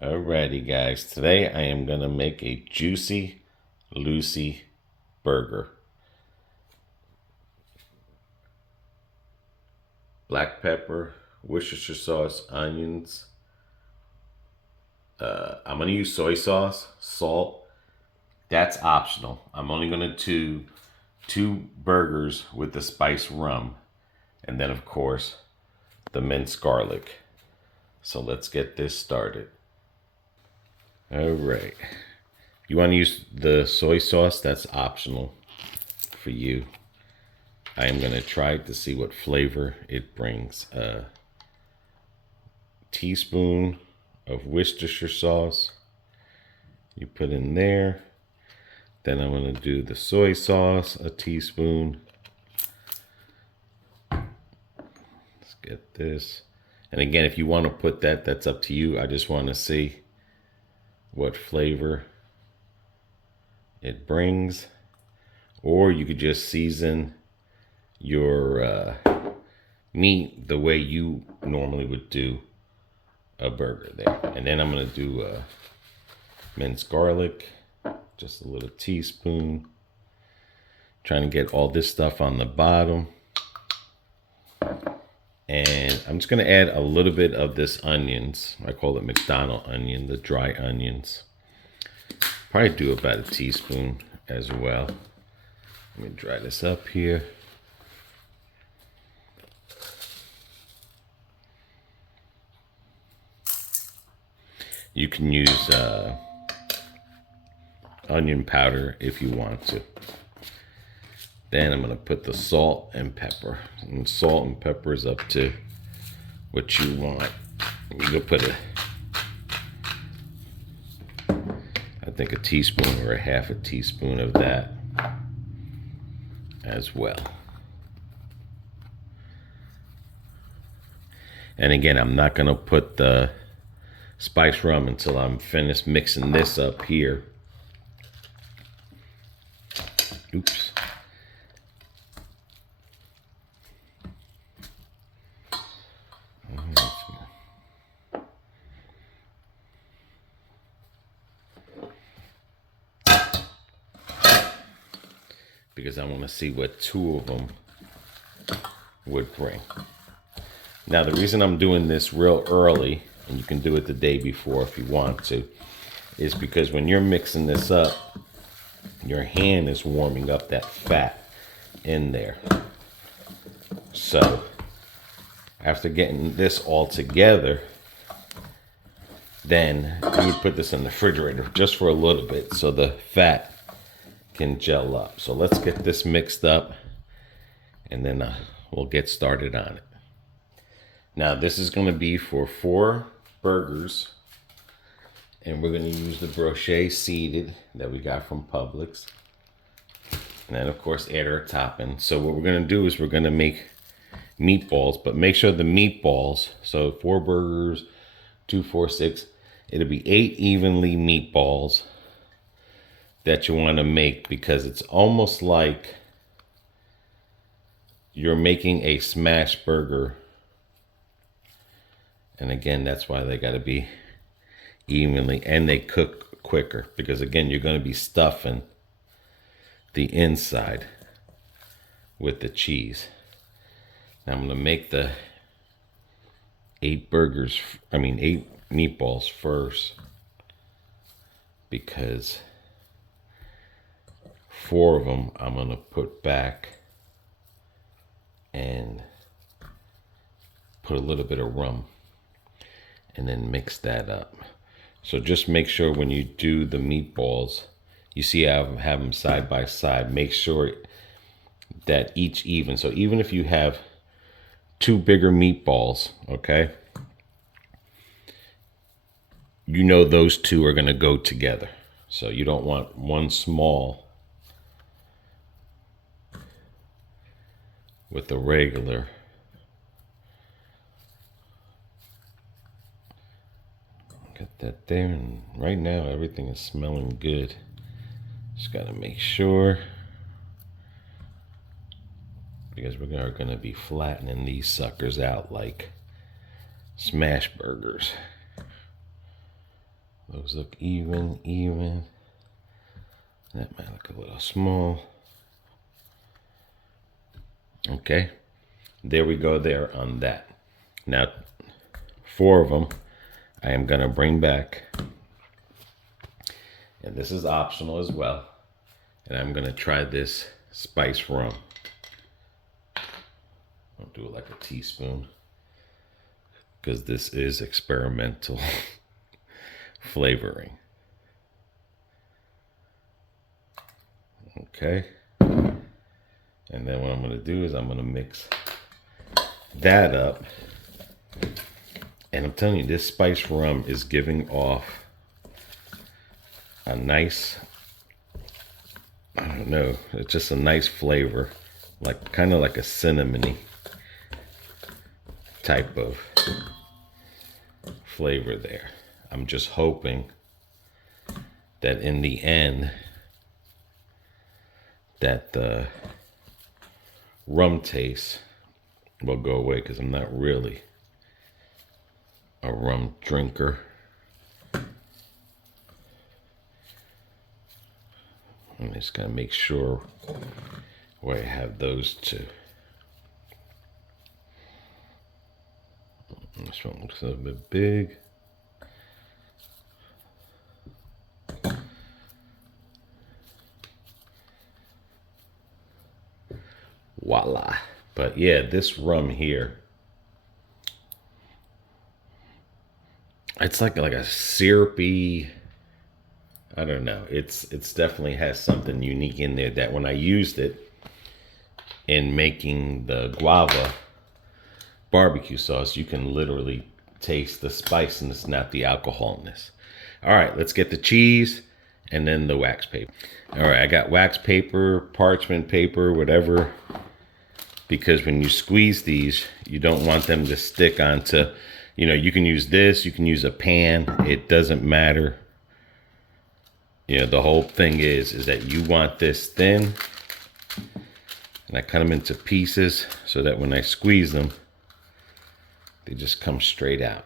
Alrighty guys, today I am going to make a juicy, Lucy burger. Black pepper, Worcestershire sauce, onions. I'm going to use soy sauce, salt. That's optional. I'm only going to do two burgers with the spiced rum. And then of course, the minced garlic. So let's get this started. All right. You want to use the soy sauce? That's optional for you. I am going to try it to see what flavor it brings. A teaspoon of Worcestershire sauce. You put in there. Then I'm going to do the soy sauce, a teaspoon. Let's get this. And again, if you want to put that, that's up to you. I just want to see what flavor it brings. Or you could just season your meat the way you normally would do a burger there. And then I'm going to do minced garlic, just a little teaspoon. Trying to get all this stuff on the bottom. And I'm just going to add a little bit of this onions. I call it McDonald's onion, the dry onions. Probably do about a teaspoon as well. Let me dry this up here. You can use onion powder if you want to. Then I'm going to put the salt and pepper. And salt and pepper is up to what you want. You can put I think a teaspoon or a half a teaspoon of that as well. And again, I'm not going to put the spiced rum until I'm finished mixing this up here. Oops. Because I want to see what two of them would bring. Now, the reason I'm doing this real early, and you can do it the day before if you want to, is because when you're mixing this up, your hand is warming up that fat in there. So, after getting this all together, then you would put this in the refrigerator just for a little bit so the fat can gel up. So let's get this mixed up and then we'll get started on it. Now this is going to be for 4 burgers, and we're going to use the brochet seeded that we got from Publix, and then of course add our topping. So what we're going to do is we're going to make meatballs, but make sure the meatballs, so 4 burgers, 2, 4, 6, it'll be 8 evenly meatballs that you want to make, because it's almost like you're making a smash burger. And again, that's why they got to be evenly, and they cook quicker, because again, you're going to be stuffing the inside with the cheese. Now I'm going to make the 8 meatballs first, because 4 of them I'm going to put back and put a little bit of rum and then mix that up. So just make sure when you do the meatballs, you see I have them side by side. Make sure that each even. So even if you have 2 bigger meatballs, okay, you know those 2 are going to go together. So you don't want one small with the regular. Get that there, and right now everything is smelling good. Just gotta make sure, because we're gonna be flattening these suckers out like smash burgers. Those look even. That might look a little small. Okay, there we go there on that. Now, 4 of them I am gonna bring back. And this is optional as well. And I'm gonna try this spice rum. I'll do it like a teaspoon, because this is experimental flavoring. Okay. And then what I'm gonna do is I'm gonna mix that up. And I'm telling you, this spice rum is giving off a nice, I don't know, it's just a nice flavor, like kind of like a cinnamony type of flavor there. I'm just hoping that in the end that the rum taste will go away, because I'm not really a rum drinker. I'm just gonna make sure where I have those two. This one looks a little bit big. Voila. But yeah, this rum here, it's like a syrupy, I don't know. It's definitely has something unique in there that when I used it in making the guava barbecue sauce, you can literally taste the spiciness, not the alcoholness. All right, let's get the cheese and then the wax paper. All right, I got wax paper, parchment paper, whatever, because when you squeeze these, you don't want them to stick onto, you know, you can use this, you can use a pan, it doesn't matter. You know, the whole thing is that you want this thin, and I cut them into pieces so that when I squeeze them, they just come straight out.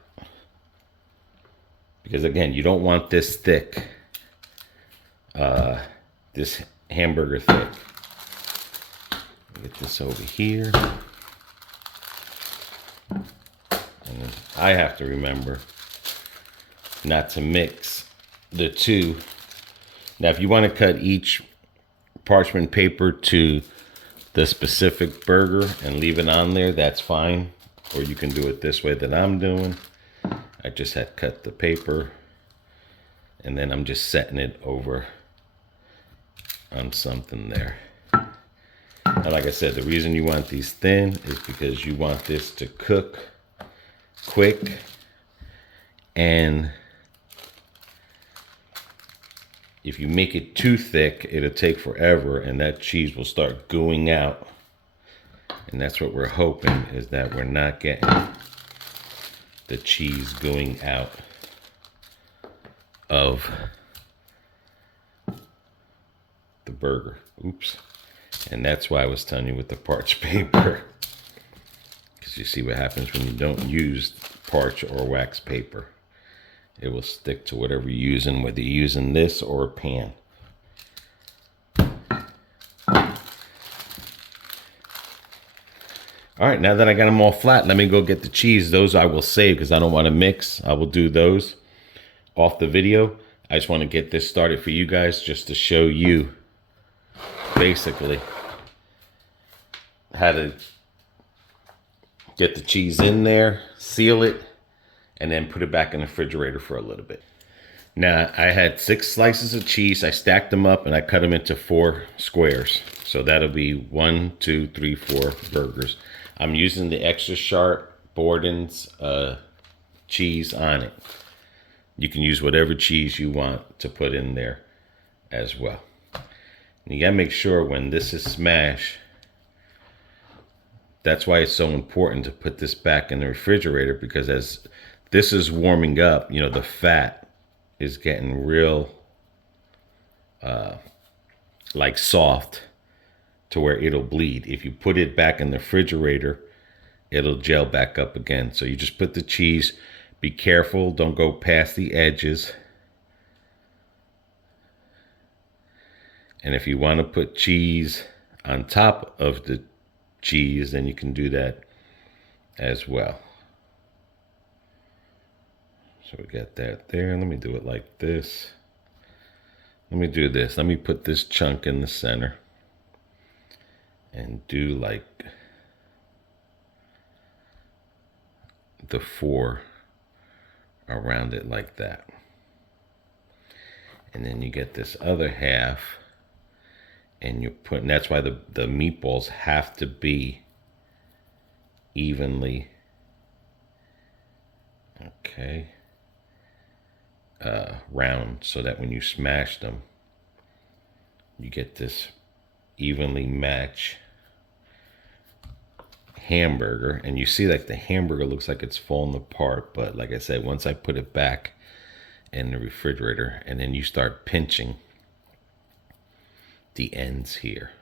Because again, you don't want this thick, this hamburger thick. Get this over here. And I have to remember not to mix the two. Now, if you want to cut each parchment paper to the specific burger and leave it on there, that's fine. Or you can do it this way that I'm doing. I just had cut the paper, and then I'm just setting it over on something there. And like I said, the reason you want these thin is because you want this to cook quick, and if you make it too thick, it'll take forever and that cheese will start gooing out. And that's what we're hoping, is that we're not getting the cheese gooing out of the burger. Oops. And that's why I was telling you with the parch paper. Because you see what happens when you don't use parch or wax paper. It will stick to whatever you're using, whether you're using this or a pan. All right, now that I got them all flat, let me go get the cheese. Those I will save because I don't want to mix. I will do those off the video. I just want to get this started for you guys, just to show you basically how to get the cheese in there, seal it, and then put it back in the refrigerator for a little bit. Now, I had 6 slices of cheese. I stacked them up and I cut them into 4 squares. So that'll be 1, 2, 3, 4 burgers. I'm using the extra sharp Borden's cheese on it. You can use whatever cheese you want to put in there as well. And you gotta make sure when this is smashed, that's why it's so important to put this back in the refrigerator, because as this is warming up, you know, the fat is getting real like soft to where it'll bleed. If you put it back in the refrigerator, it'll gel back up again. So you just put the cheese, be careful, don't go past the edges, And if you want to put cheese on top of the cheese, then you can do that as well. So we got that there. Let me do it like this. Let me do this. Let me put this chunk in the center and do like the 4 around it like that. And then you get this other half and you're putting, that's why the meatballs have to be evenly, okay, round, so that when you smash them, you get this evenly match hamburger. And you see like the hamburger looks like it's falling apart, but like I said, once I put it back in the refrigerator and then you start pinching the ends here,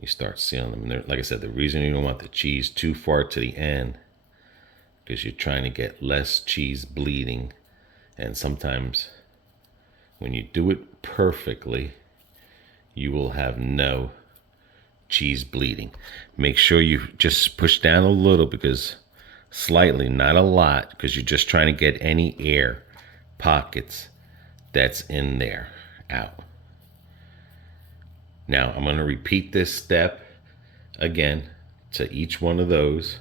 you start sealing them. And like I said, the reason you don't want the cheese too far to the end, because you're trying to get less cheese bleeding. And sometimes when you do it perfectly, you will have no cheese bleeding. Make sure you just push down a little, because slightly, not a lot, because you're just trying to get any air pockets that's in there out. Now I'm going to repeat this step again to each one of those,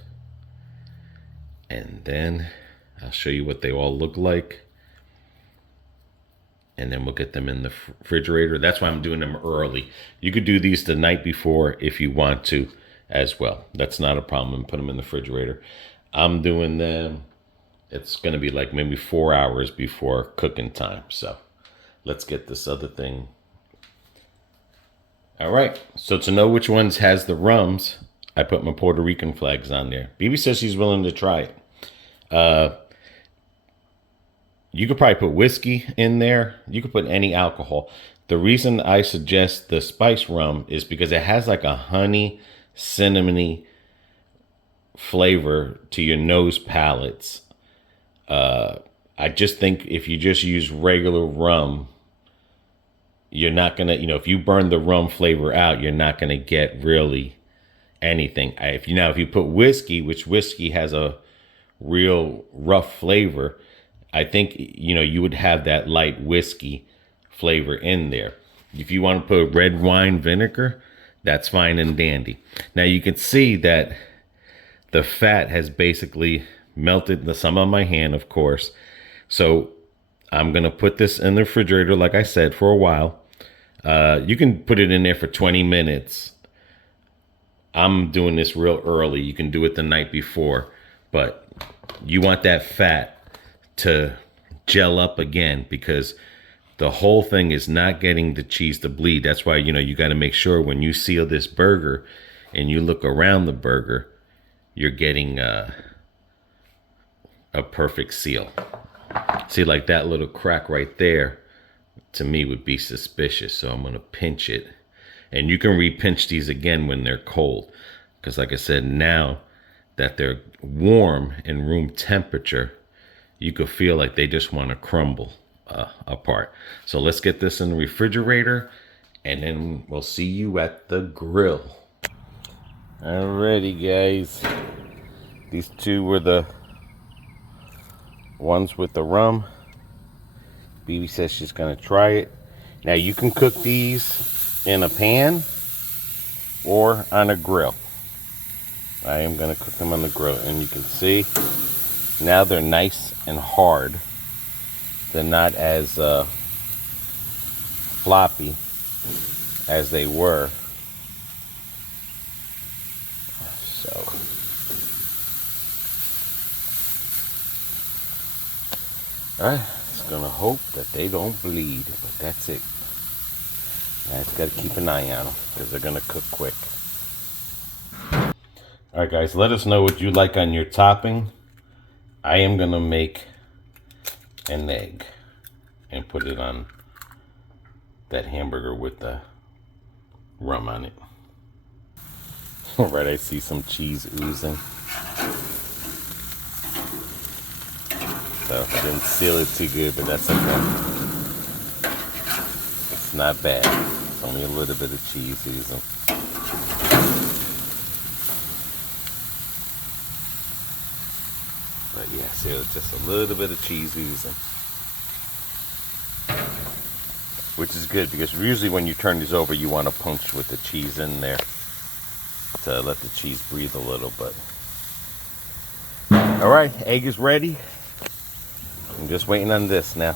and then I'll show you what they all look like, and then we'll get them in the refrigerator. That's why I'm doing them early. You could do these the night before if you want to as well. That's not a problem. Put them in the refrigerator. I'm doing them, it's going to be like maybe 4 hours before cooking time. So let's get this other thing. All right. So to know which ones has the rums, I put my Puerto Rican flags on there. BB says she's willing to try it. You could probably put whiskey in there. You could put any alcohol. The reason I suggest the spice rum is because it has like a honey, cinnamony flavor to your nose palates. I just think if you just use regular rum, you're not going to, if you burn the rum flavor out, you're not going to get really anything. If you put whiskey, which whiskey has a real rough flavor, I think, you would have that light whiskey flavor in there. If you want to put red wine vinegar, that's fine and dandy. Now you can see that the fat has basically melted some on my hand, of course. So I'm going to put this in the refrigerator, like I said, for a while. You can put it in there for 20 minutes. I'm doing this real early. You can do it the night before, but you want that fat to gel up again, because the whole thing is not getting the cheese to bleed. That's why, you got to make sure when you seal this burger and you look around the burger, you're getting a perfect seal. See, like that little crack right there, to me, would be suspicious. So I'm going to pinch it. And you can repinch these again when they're cold, because like I said, now that they're warm and room temperature, you could feel like they just want to crumble apart. So let's get this in the refrigerator, and then we'll see you at the grill. Alrighty, guys. These two were the ones with the rum. BB says she's going to try it. Now you can cook these in a pan or on a grill. I am going to cook them on the grill, and you can see now they're nice and hard. They're not as floppy as they were. So I just gonna hope that they don't bleed, but that's it. I just gotta keep an eye on them because they're gonna cook quick. All right, guys, let us know what you like on your topping. I am gonna make an egg and put it on that hamburger with the rum on it. All right, I see some cheese oozing. So I didn't seal it too good, but that's okay. It's not bad. It's only a little bit of cheese season. But yeah, see, it's just a little bit of cheese season. Which is good because usually when you turn these over, you want to punch with the cheese in there to let the cheese breathe a little. But all right, egg is ready. I'm just waiting on this now.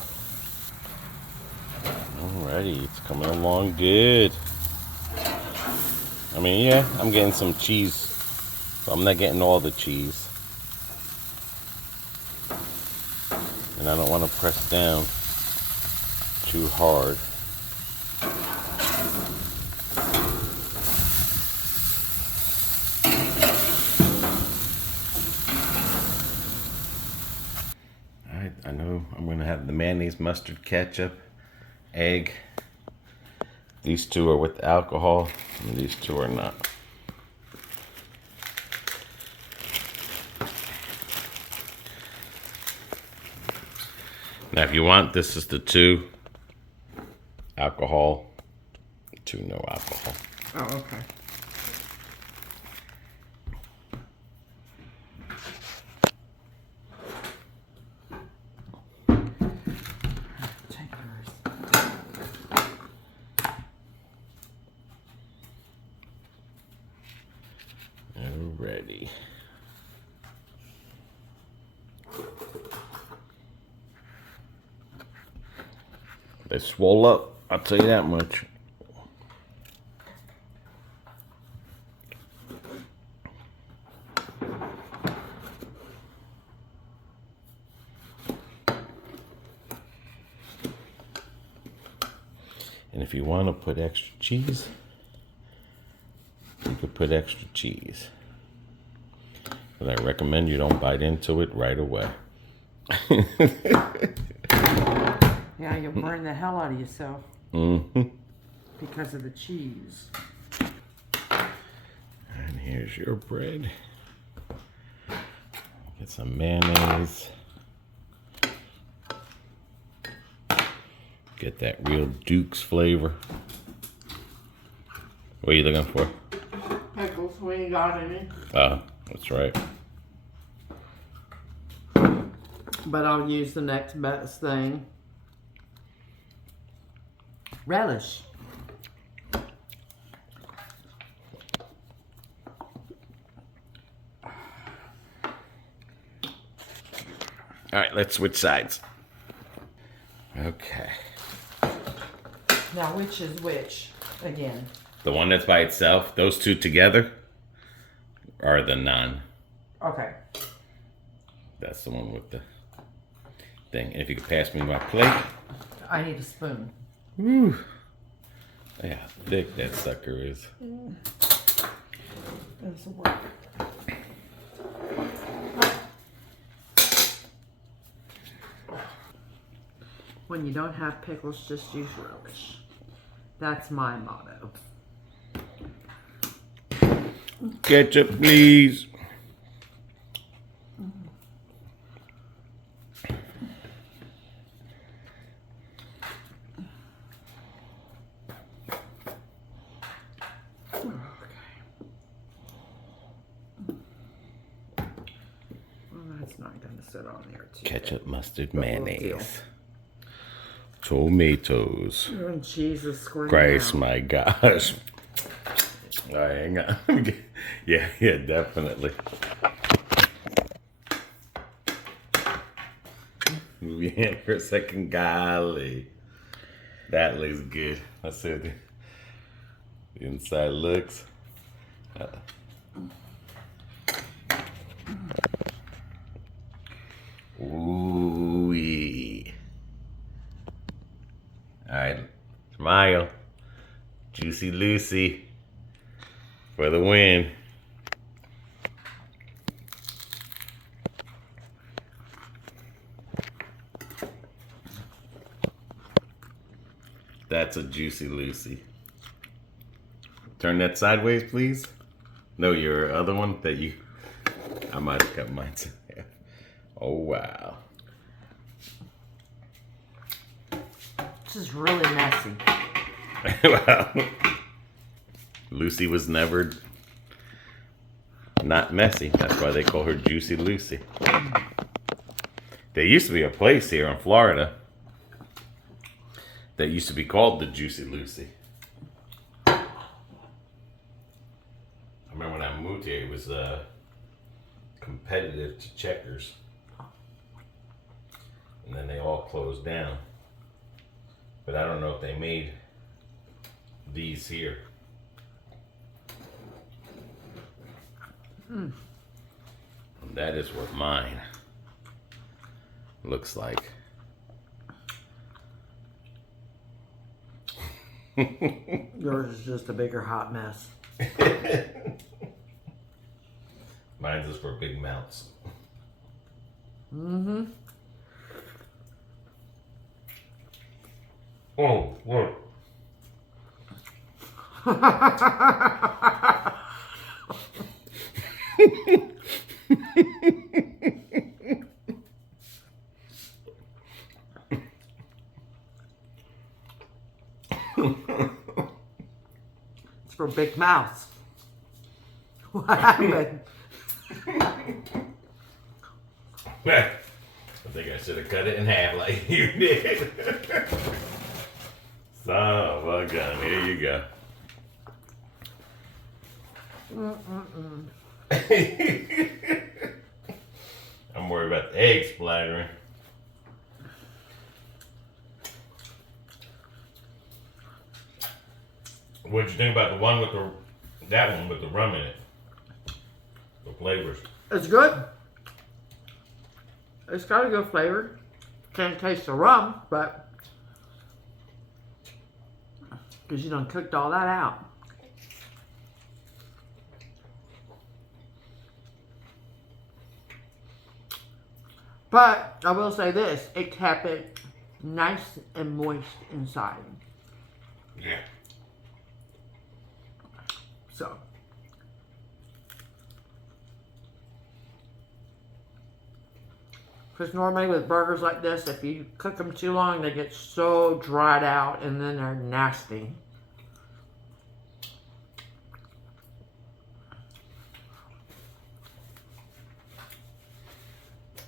Alrighty, it's coming along good. I mean, yeah, I'm getting some cheese, but I'm not getting all the cheese. And I don't want to press down too hard. Alright, I know I'm going to have the mayonnaise, mustard, ketchup, egg. These two are with alcohol, and these two are not. Now, if you want, this is the 2 alcohol, 2 no alcohol. Oh, okay. Alrighty. They swole up, I'll tell you that much. And if you want to put extra cheese, you could put extra cheese. But I recommend you don't bite into it right away. Yeah, you'll burn the hell out of yourself. Mm-hmm. Because of the cheese. And here's your bread. Get some mayonnaise. Get that real Duke's flavor. What are you looking for? Pickles, we ain't got any. Oh, that's right. But I'll use the next best thing. Relish. All right, let's switch sides. Okay. Now, which is which again? The one that's by itself, those two together are the naan. Okay. That's the one with the thing. And if you could pass me my plate. I need a spoon. Woo. Yeah, how thick that sucker is. Doesn't work. When you don't have pickles, just use relish. That's my motto. Ketchup, please. That's not going to sit on there too. Ketchup, mustard, But we'll mayonnaise. Tomatoes. And cheese is squirting Christ, out. my gosh. All right, hang on. Yeah, definitely. Yeah, for a second, golly. That looks good. Let's see what the inside looks. Ooh-wee. All right, smile. Juicy Lucy for the win. That's a Juicy Lucy. Turn that sideways, please. No, your other one that you... I might have cut mine in half. Oh, wow. This is really messy. Well, Lucy was never not messy. That's why they call her Juicy Lucy. There used to be a place here in Florida that used to be called the Juicy Lucy. I remember when I moved here, it was competitive to Checkers. And then they all closed down. But I don't know if they made these here. And that is what mine looks like. Yours is just a bigger hot mess. Mine's is for big mouths. Mm-hmm. Oh, what? It's for big mouths. What happened? I think I should have cut it in half like you did. Son of a gun. Here you go. I'm worried about the egg splattering. What'd you think about the one with that one with the rum in it? The flavors. It's good. It's got a good flavor. Can't taste the rum, but because you done cooked all that out. But I will say this, it kept it nice and moist inside. Yeah. So. Because normally with burgers like this, if you cook them too long, they get so dried out and then they're nasty.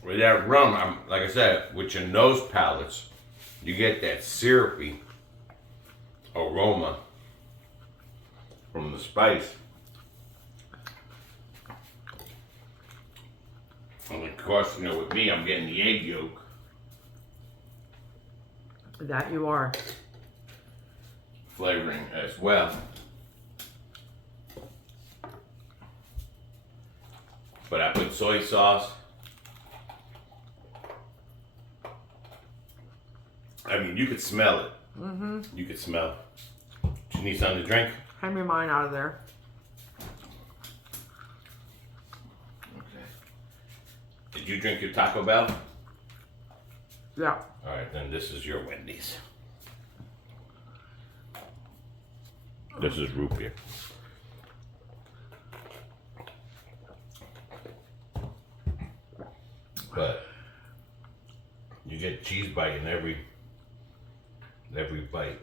With that rum, like I said, with your nose palates, you get that syrupy aroma from the spice. And of course, you know, with me, I'm getting the egg yolk. That you are. Flavoring as well. But I put soy sauce. I mean, you could smell it. Mm-hmm. You could smell it. Do you need something to drink? Hand me mine out of there. Okay. Did you drink your Taco Bell? Yeah. All right, then this is your Wendy's. This is root beer. But you get cheese bite in every bite.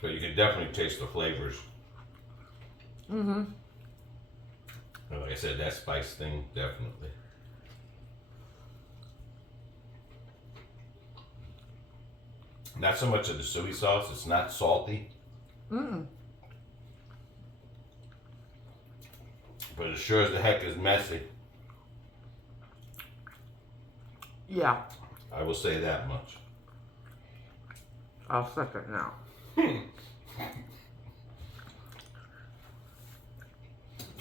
But you can definitely taste the flavors. Mm-hmm. And like I said, that spice thing, definitely. Not so much of the soy sauce, it's not salty. Mm. But it sure as the heck is messy. Yeah. I will say that much. I'll suck it now.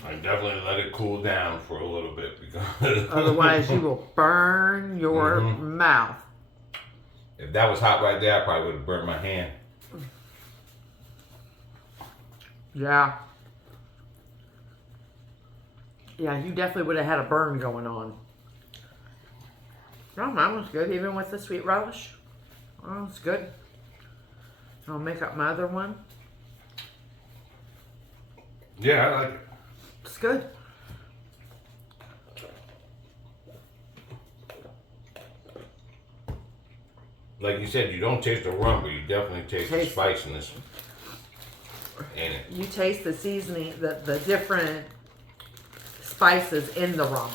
I definitely let it cool down for a little bit because Otherwise, you will burn your mouth. if that was hot right there, I probably would have burnt my hand. Yeah. Yeah, you definitely would have had a burn going on. No, mine was good, even with the sweet relish. Oh, it's good. I'll make up my other one. Yeah, I like it. It's good. Like you said, you don't taste the rum, but you definitely taste the Taste- spiciness in it. You taste the seasoning, the different spices in the rum.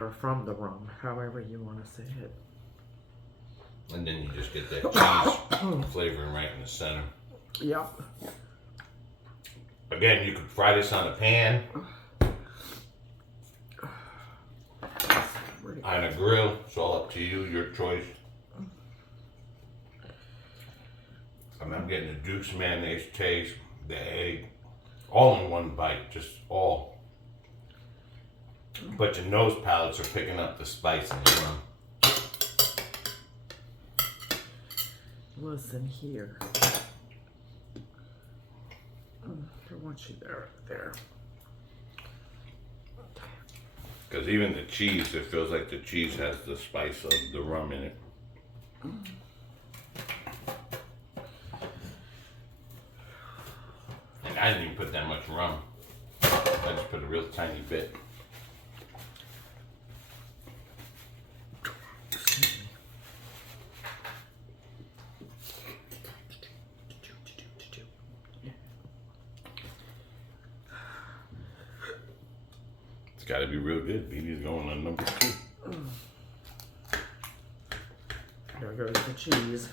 Or from the rum, however you want to say it. And then you just get that cheese flavoring right in the center. Yep. Again, you could fry this on a pan, on a grill. It's all up to you, your choice. I'm getting the Duke's mayonnaise taste, the egg, all in one bite, just all. But your nose palates are picking up the spice in the rum. Listen here. I want you there. Because even the cheese, it feels like the cheese has the spice of the rum in it. And I didn't even put that much rum. I just put a real tiny bit. It's got to be real good. BB's going on number 2. There goes the cheese.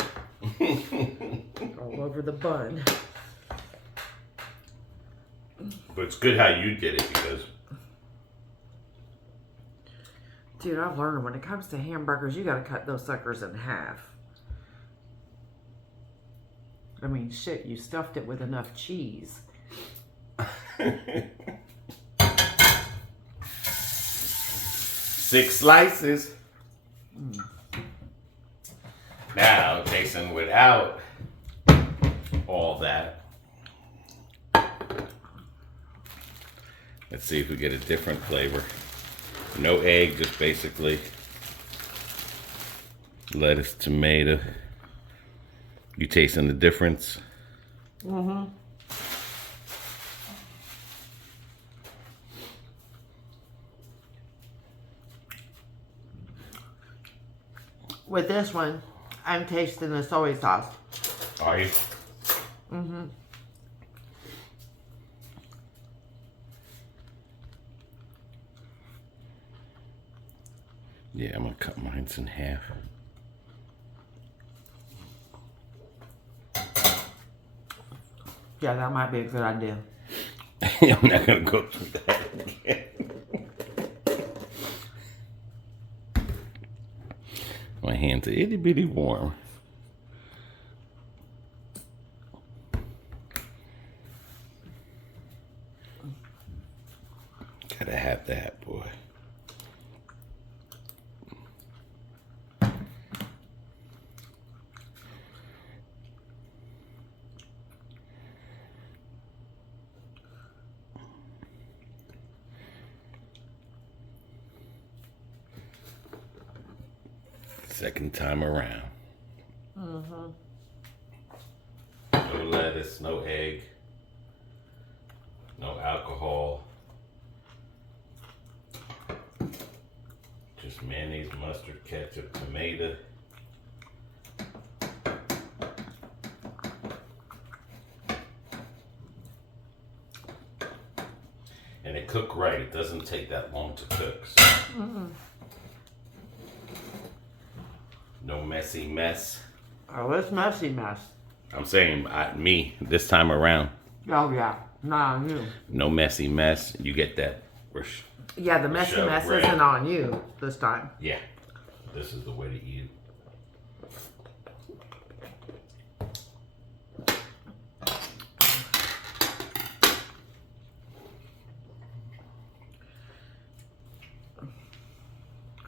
All over the bun. But it's good how you did it because... Dude, I've learned when it comes to hamburgers, you gotta cut those suckers in half. I mean, shit, you stuffed it with enough cheese. 6 slices. Now, tasting without all that. Let's see if we get a different flavor. No egg, just basically lettuce, tomato. You tasting the difference? Mm-hmm. With this one, I'm tasting the soy sauce. Are you? Mm-hmm. Yeah, I'm gonna cut mine in half. Yeah, that might be a good idea. I'm not gonna go through that again. My hands are itty bitty warm. Gotta have that, boy. Second time around. Mm-hmm. No lettuce, no egg, no alcohol. Just mayonnaise, mustard, ketchup, tomato. And it cooked right. It doesn't take that long to cook. So. No messy mess. Oh, it's messy mess. I'm saying me this time around. Oh, yeah. Nah, you. No messy mess. You get that. Yeah, the messy Michelle mess Grant. isn't on you this time. Yeah. This is the way to eat it.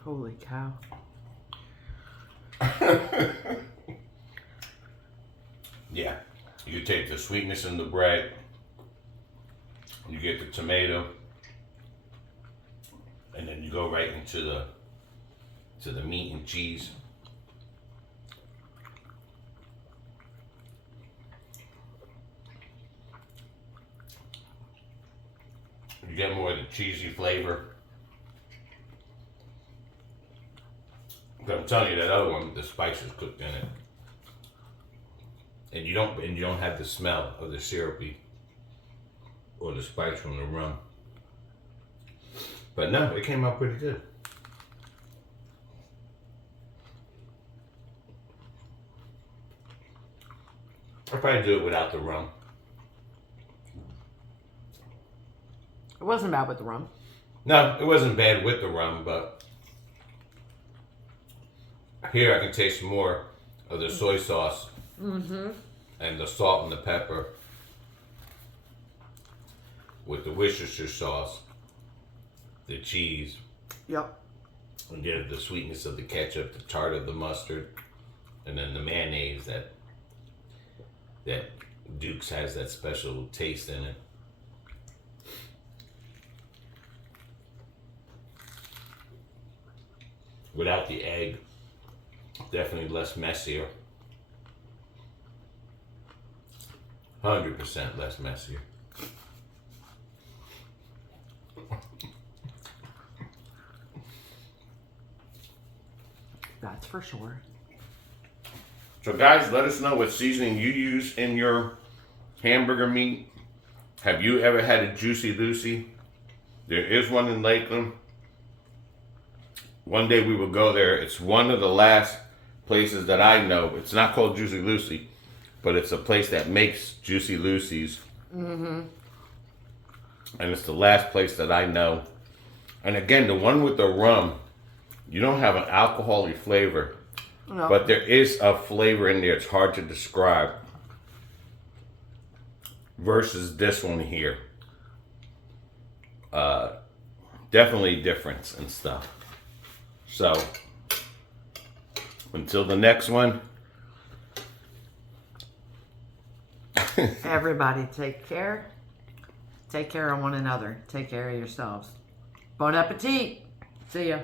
Holy cow. Yeah. You take the sweetness in the bread. You get the tomato. And then you go right into the meat and cheese. get more of the cheesy flavor. But I'm telling you, that other one, the spice is cooked in it. And you don't have the smell of the syrupy or the spice from the rum. But no, it came out pretty good. I'll probably do it without the rum. It wasn't bad with the rum. No, it wasn't bad with the rum, but here I can taste more of the soy sauce and the salt and the pepper with the Worcestershire sauce, the cheese, Yep. and the sweetness of the ketchup, the tart of the mustard, and then the mayonnaise that Duke's has that special taste in it. Without the egg, definitely less messier. 100% less messier. That's for sure. So guys, let us know what seasoning you use in your hamburger meat. Have you ever had a Juicy Lucy? There is one in Lakeland. One day we will go there. It's one of the last places that I know. It's not called Juicy Lucy, but it's a place that makes Juicy Lucy's. And it's the last place that I know. And again, the one with the rum, you don't have an alcoholic flavor. No. But there is a flavor in there. It's hard to describe. Versus this one here. Definitely difference and stuff. So, until the next one. Everybody take care. Take care of one another. Take care of yourselves. Bon appetit. See ya.